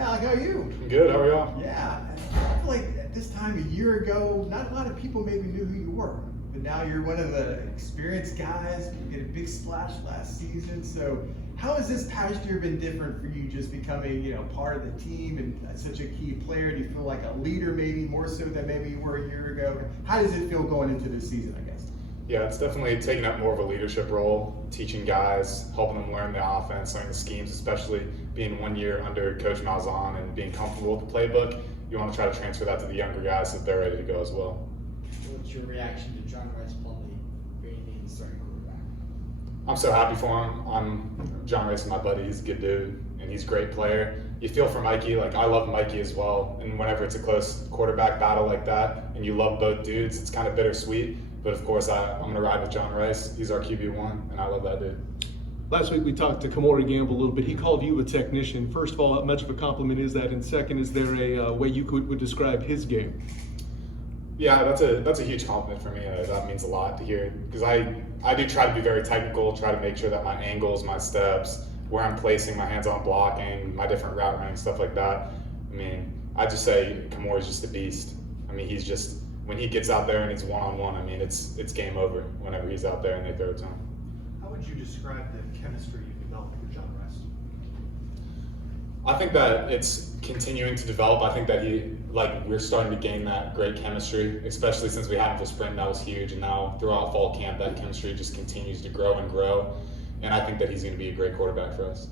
Alec, how are you? Good, how are y'all? Yeah, I feel like at this time a year ago, not a lot of people maybe knew who you were, but now you're one of the experienced guys. You did a big splash last season. So how has this past year been different for you, just becoming, part of the team and such a key player? Do you feel like a leader maybe more so than maybe you were a year ago? How does it feel going into this season, I guess? Yeah, it's definitely taking up more of a leadership role, teaching guys, helping them learn the offense, learn the schemes, especially being 1 year under Coach Malzahn and being comfortable with the playbook. You want to try to transfer that to the younger guys so that they're ready to go as well. What's your reaction to John Rice Plumlee being the starting quarterback? I'm so happy for him. John Rice is my buddy. He's a good dude, and he's a great player. You feel for Mikey. Like, I love Mikey as well. And whenever it's a close quarterback battle like that, and you love both dudes, it's kind of bittersweet. But of course, I'm going to ride with John Rice. He's our QB1, and I love that dude. Last week we talked to Kamori Gamble a little bit. He called you a technician. First of all, how much of a compliment is that? And second, is there a way you would describe his game? Yeah, that's a huge compliment for me. That means a lot to hear, because I do try to be very technical, try to make sure that my angles, my steps, where I'm placing my hands on blocking, my different route running, stuff like that. I mean, I just say Kamori's just a beast. I mean, he's just, when he gets out there and it's one-on-one, I mean, it's game over whenever he's out there and they throw it to him. How would you describe the chemistry you developed with John Rice? I think that it's continuing to develop. I think that we're starting to gain that great chemistry, especially since we had him for spring. That was huge, and now throughout fall camp, that chemistry just continues to grow and grow. And I think that he's going to be a great quarterback for us.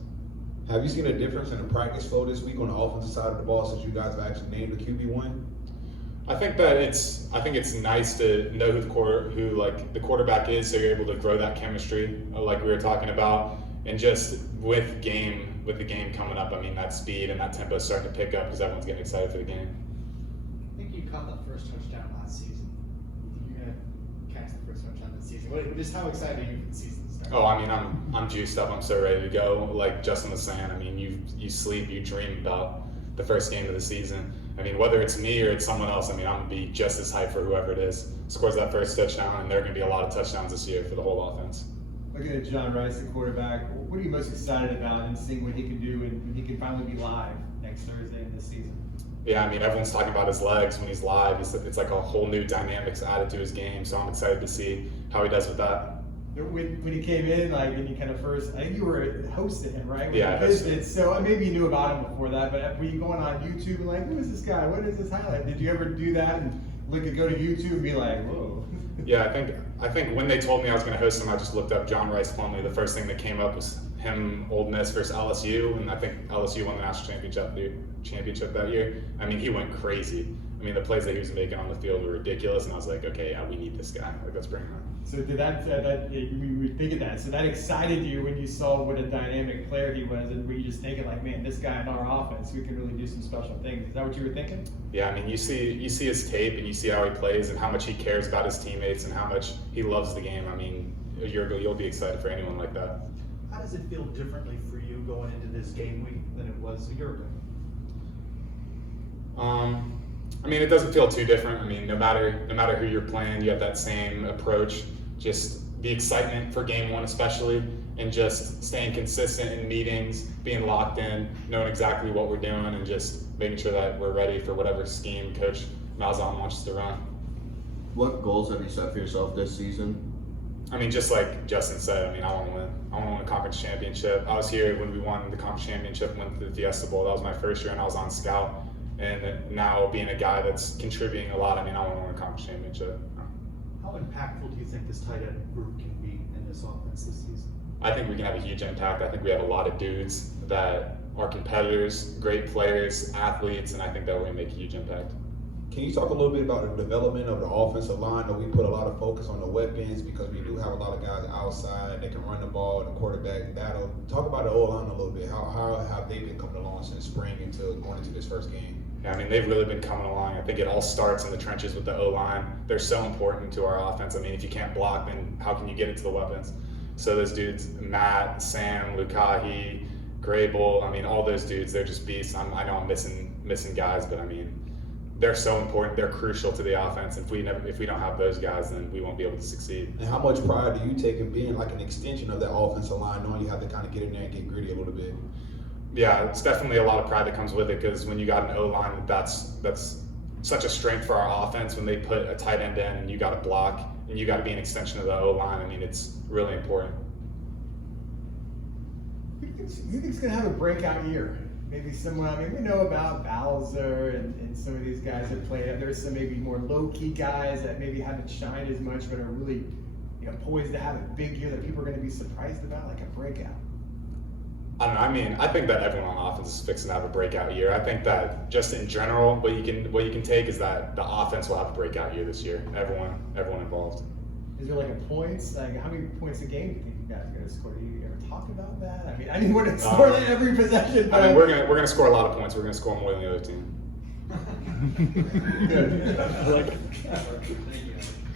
Have you seen a difference in the practice flow this week on the offensive side of the ball since you guys have actually named the QB1? I think it's nice to know who the quarterback is, so you're able to grow that chemistry, like we were talking about, and just with the game coming up, I mean, that speed and that tempo is starting to pick up because everyone's getting excited for the game. I think you caught that first touchdown last season. You think you're gonna catch the first touchdown this season? Just how excited are you for the season to start? Oh, I mean, I'm juiced up. I'm so ready to go. Like Justin was saying, I mean, you sleep, you dream about the first game of the season. I mean, whether it's me or it's someone else, I mean, I'm going to be just as hyped for whoever it is scores that first touchdown, and there are going to be a lot of touchdowns this year for the whole offense. Looking at John Rice, the quarterback, what are you most excited about and seeing what he can do and when he can finally be live next Thursday in this season? Yeah, I mean, everyone's talking about his legs when he's live. It's like a whole new dynamics added to his game, so I'm excited to see how he does with that. When he came in, when you kind of first, I think you were hosting him, right? Yeah, I hosted. So maybe you knew about him before that, but were you going on YouTube and who is this guy? What is this highlight? Did you ever do that and go to YouTube and be like, whoa? Yeah, I think when they told me I was going to host him, I just looked up John Rice Plumlee. The first thing that came up was him, Old Miss versus LSU, and I think LSU won the national championship that year. I mean, he went crazy. I mean, the plays that he was making on the field were ridiculous, and I was like, okay, yeah, we need this guy. Let's bring him on. So did you were thinking that? So that excited you when you saw what a dynamic player he was, and were you just thinking man, this guy in our offense, we can really do some special things? Is that what you were thinking? Yeah, I mean, you see his tape and you see how he plays and how much he cares about his teammates and how much he loves the game. I mean, a year ago, you'll be excited for anyone like that. How does it feel differently for you going into this game week than it was a year ago? I mean, it doesn't feel too different. I mean, no matter who you're playing, you have that same approach. Just the excitement for game one especially, and just staying consistent in meetings, being locked in, knowing exactly what we're doing, and just making sure that we're ready for whatever scheme Coach Malzahn wants us to run. What goals have you set for yourself this season? I mean, just like Justin said, I mean, I want to win. I want to win a conference championship. I was here when we won the conference championship and went to the Fiesta Bowl. That was my first year, and I was on scout. And now being a guy that's contributing a lot, I mean, I want to win a conference championship. How impactful do you think this tight end group can be in this offense this season? I think we can have a huge impact. I think we have a lot of dudes that are competitors, great players, athletes, and I think that we're going to make a huge impact. Can you talk a little bit about the development of the offensive line? That we put a lot of focus on the weapons because we do have a lot of guys outside that can run the ball and the quarterback battle. Talk about the O-line a little bit. How have they been coming along since spring into going into this first game? Yeah, I mean, they've really been coming along. I think it all starts in the trenches with the O-line. They're so important to our offense. I mean, if you can't block, then how can you get it to the weapons? So those dudes, Matt, Sam, Lukahi, Grable, I mean, all those dudes, they're just beasts. I know I'm missing guys, but I mean, they're so important. They're crucial to the offense. If we don't have those guys, then we won't be able to succeed. And how much pride do you take in being like an extension of that offensive line, knowing you have to kind of get in there and get gritty a little bit? Yeah, it's definitely a lot of pride that comes with it because when you got an O-line, that's such a strength for our offense. When they put a tight end in and you got to block and you got to be an extension of the O-line, I mean, it's really important. Who do you think's going to have a breakout year? Maybe someone, I mean, we know about Bowser and some of these guys that play. There's some maybe more low-key guys that maybe haven't shined as much but are really, poised to have a big year that people are going to be surprised about, like a breakout. I don't know. I mean, I think that everyone on offense is fixing to have a breakout year. I think that just in general, what you can take is that the offense will have a breakout year this year. Everyone involved. Is there like a points? Like how many points a game do you think you guys are going to score? Do you ever talk about that? I mean, I didn't want to score that every possession. But I mean, we're gonna score a lot of points. We're gonna score more than the other team.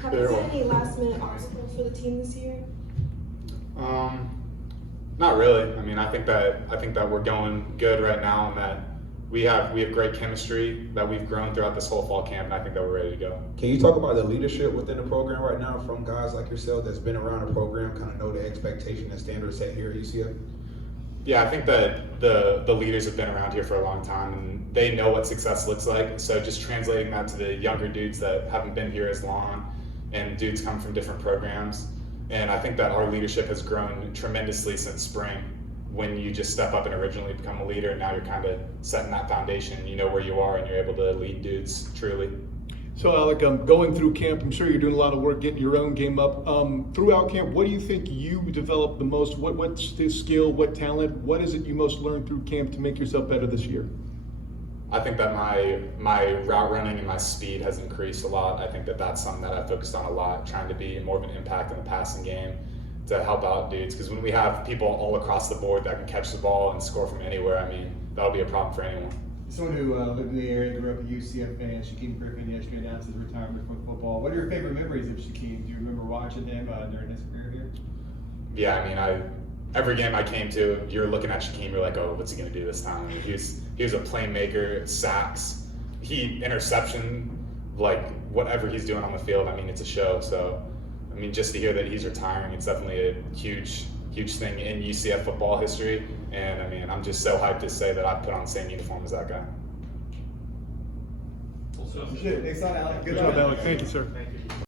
Have there been any last-minute obstacles for the team this year? Not really. I mean, I think that we're going good right now, and that we have great chemistry that we've grown throughout this whole fall camp, and I think that we're ready to go. Can you talk about the leadership within the program right now from guys like yourself that's been around the program, kind of know the expectation and standards set here at UCF? Yeah, I think that the leaders have been around here for a long time, and they know what success looks like. So just translating that to the younger dudes that haven't been here as long, and dudes come from different programs. And I think that our leadership has grown tremendously since spring. When you just step up and originally become a leader, and now you're kind of setting that foundation. You know where you are, and you're able to lead dudes truly. So Alec, going through camp, I'm sure you're doing a lot of work getting your own game up. Throughout camp, what do you think you developed the most? What's the skill, what talent, what is it you most learned through camp to make yourself better this year? I think that my route running and my speed has increased a lot. I think that that's something that I've focused on a lot, trying to be more of an impact in the passing game to help out dudes. Because when we have people all across the board that can catch the ball and score from anywhere, I mean, that'll be a problem for anyone. Someone who lived in the area, grew up a UCF fan, Shaquem Griffin yesterday announced his retirement from football. What are your favorite memories of Shaquem? Do you remember watching him during his career here? Yeah, I mean, every game I came to, you're looking at Shaquem, you're like, oh, what's he gonna do this time? I mean, he was a playmaker, sacks, interception, like whatever he's doing on the field. I mean, it's a show. So, I mean, just to hear that he's retiring, it's definitely a huge thing in UCF football history. And I mean, I'm just so hyped to say that I put on the same uniform as that guy. Thanks a lot, Alec. Good job, Alec. Thank you, sir. Thank you.